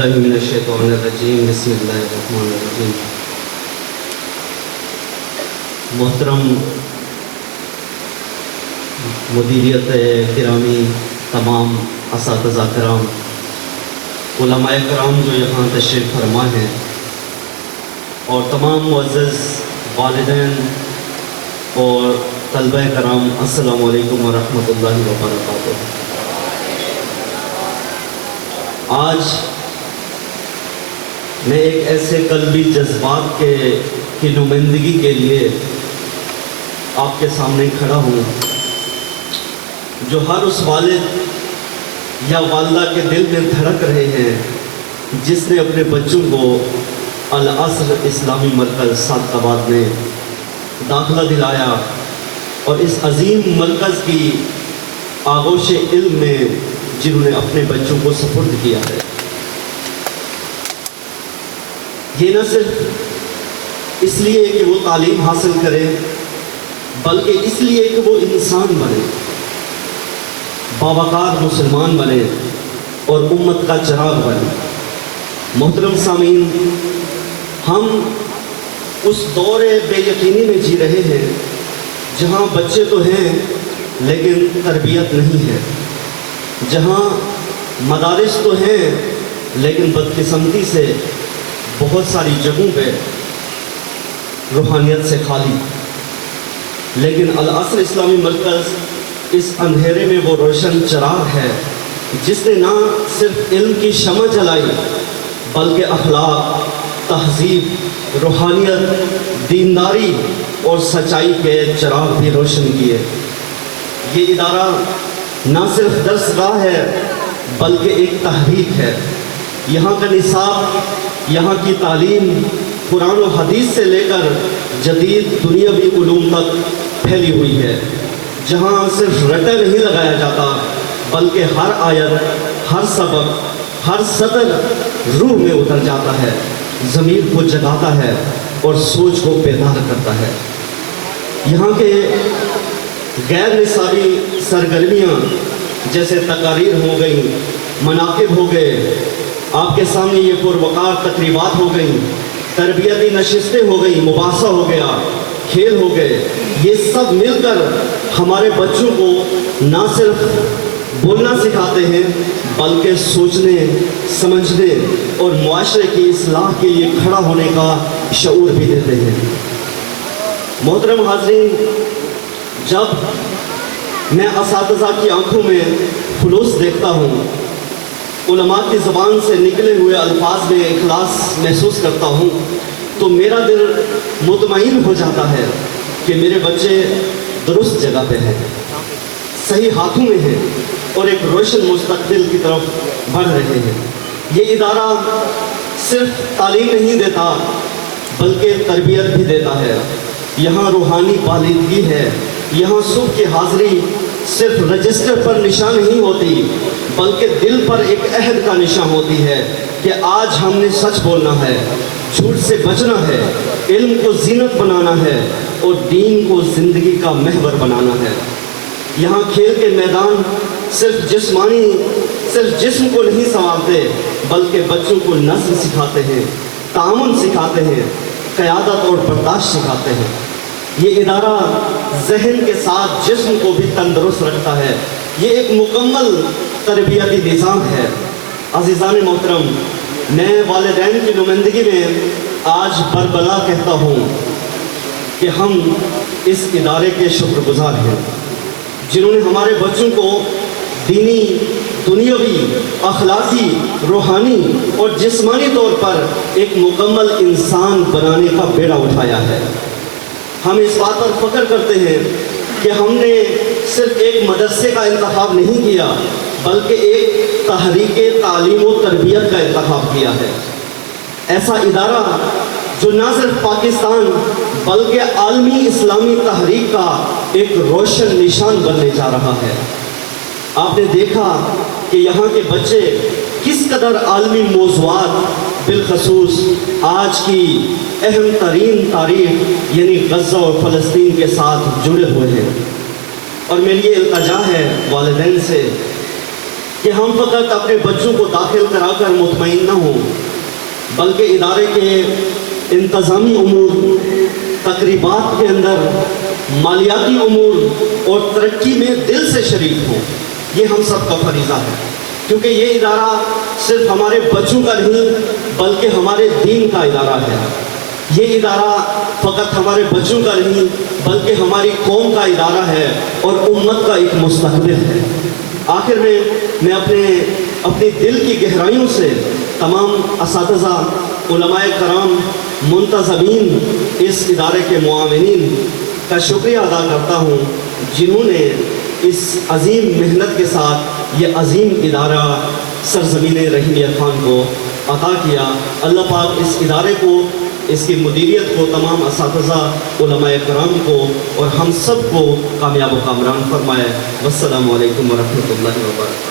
من الشیطان الرجیم بسم اللہ الرحمن الرحیم۔ محترم مدیریت گرامی، تمام اساتذہ کرام، علماء کرام جو یہاں تشریف فرما ہیں، اور تمام معزز والدین اور طلبہ کرام، السلام علیکم ورحمۃ اللہ وبرکاتہ۔ آج میں ایک ایسے قلبی جذبات کی نمائندگی کے لیے آپ کے سامنے کھڑا ہوں جو ہر اس والد یا والدہ کے دل میں دھڑک رہے ہیں جس نے اپنے بچوں کو العصر اسلامی مرکز سعادت آباد میں داخلہ دلایا اور اس عظیم مرکز کی آغوش علم میں جنہوں نے اپنے بچوں کو سپرد کیا ہے۔ یہ نہ صرف اس لیے کہ وہ تعلیم حاصل کرے بلکہ اس لیے کہ وہ انسان بنے، باوقار مسلمان بنے اور امت کا چراغ بنے۔ محترم سامعین، ہم اس دور بے یقینی میں جی رہے ہیں جہاں بچے تو ہیں لیکن تربیت نہیں ہے، جہاں مدارس تو ہیں لیکن بدقسمتی سے بہت ساری جگہوں پہ روحانیت سے خالی۔ لیکن العصر اسلامی مرکز اس اندھیرے میں وہ روشن چراغ ہے جس نے نہ صرف علم کی شمع جلائی بلکہ اخلاق، تہذیب، روحانیت، دینداری اور سچائی کے چراغ بھی روشن کیے۔ یہ ادارہ نہ صرف درس گاہ ہے بلکہ ایک تحریک ہے۔ یہاں کا نصاب، یہاں کی تعلیم قرآن و حدیث سے لے کر جدید دنیاوی علوم تک پھیلی ہوئی ہے، جہاں صرف رٹا نہیں لگایا جاتا بلکہ ہر آیت، ہر سبق، ہر سطر روح میں اتر جاتا ہے، ضمیر کو جگاتا ہے اور سوچ کو بیدار کرتا ہے۔ یہاں کے غیر نصابی سرگرمیاں جیسے تقاریر ہو گئیں، مناقب ہو گئے، آپ کے سامنے یہ پروقار تقریبات ہو گئیں، تربیتی نشستیں ہو گئیں، مباحثہ ہو گیا، کھیل ہو گئے، یہ سب مل کر ہمارے بچوں کو نہ صرف بولنا سکھاتے ہیں بلکہ سوچنے، سمجھنے اور معاشرے کی اصلاح کے لیے کھڑا ہونے کا شعور بھی دیتے ہیں۔ محترم حاضرین، جب میں اساتذہ کی آنکھوں میں خلوص دیکھتا ہوں، علماء کی زبان سے نکلے ہوئے الفاظ میں اخلاص محسوس کرتا ہوں، تو میرا دل مطمئن ہو جاتا ہے کہ میرے بچے درست جگہ پہ ہیں، صحیح ہاتھوں میں ہیں اور ایک روشن مستقبل کی طرف بڑھ رہے ہیں۔ یہ ادارہ صرف تعلیم نہیں دیتا بلکہ تربیت بھی دیتا ہے۔ یہاں روحانی پالیدگی ہے، یہاں صبح کی حاضری صرف رجسٹر پر نشان نہیں ہوتی بلکہ دل پر ایک عہد کا نشان ہوتی ہے کہ آج ہم نے سچ بولنا ہے، جھوٹ سے بچنا ہے، علم کو زینت بنانا ہے اور دین کو زندگی کا محور بنانا ہے۔ یہاں کھیل کے میدان صرف جسم کو نہیں سنوارتے بلکہ بچوں کو نظم سکھاتے ہیں، تعاون سکھاتے ہیں، قیادت اور برداشت سکھاتے ہیں۔ یہ ادارہ ذہن کے ساتھ جسم کو بھی تندرست رکھتا ہے۔ یہ ایک مکمل تربیتی نظام ہے۔ عزیزان محترم، میں والدین کی نمائندگی میں آج بربلا کہتا ہوں کہ ہم اس ادارے کے شکر گزار ہیں جنہوں نے ہمارے بچوں کو دینی، دنیاوی، اخلاقی، روحانی اور جسمانی طور پر ایک مکمل انسان بنانے کا بیڑا اٹھایا ہے۔ ہم اس بات پر فخر کرتے ہیں کہ ہم نے صرف ایک مدرسے کا انتخاب نہیں کیا بلکہ ایک تحریک تعلیم و تربیت کا انتخاب کیا ہے۔ ایسا ادارہ جو نہ صرف پاکستان بلکہ عالمی اسلامی تحریک کا ایک روشن نشان بننے جا رہا ہے۔ آپ نے دیکھا کہ یہاں کے بچے کس قدر عالمی موضوعات بالخصوص آج کی اہم ترین تاریخ یعنی غزہ اور فلسطین کے ساتھ جڑے ہوئے ہیں۔ اور میری یہ التجا ہے والدین سے کہ ہم فقط اپنے بچوں کو داخل کرا کر مطمئن نہ ہوں، بلکہ ادارے کے انتظامی امور، تقریبات کے اندر مالیاتی امور اور ترقی میں دل سے شریک ہوں۔ یہ ہم سب کا فریضہ ہے، کیونکہ یہ ادارہ صرف ہمارے بچوں کا نہیں بلکہ ہمارے دین کا ادارہ ہے۔ یہ ادارہ فقط ہمارے بچوں کا نہیں بلکہ ہماری قوم کا ادارہ ہے اور امت کا ایک مستقبل ہے۔ آخر میں اپنی دل کی گہرائیوں سے تمام اساتذہ، علماء کرام، منتظمین، اس ادارے کے معاونین کا شکریہ ادا کرتا ہوں، جنہوں نے اس عظیم محنت کے ساتھ یہ عظیم ادارہ سرزمین رحیمیت خان کو عطا کیا۔ اللہ پاک اس ادارے کو، اس کی مدیریت کو، تمام اساتذہ، علماء کرام کو اور ہم سب کو کامیاب و کامران فرمائے۔ والسلام علیکم ورحمۃ اللہ وبرکاتہ۔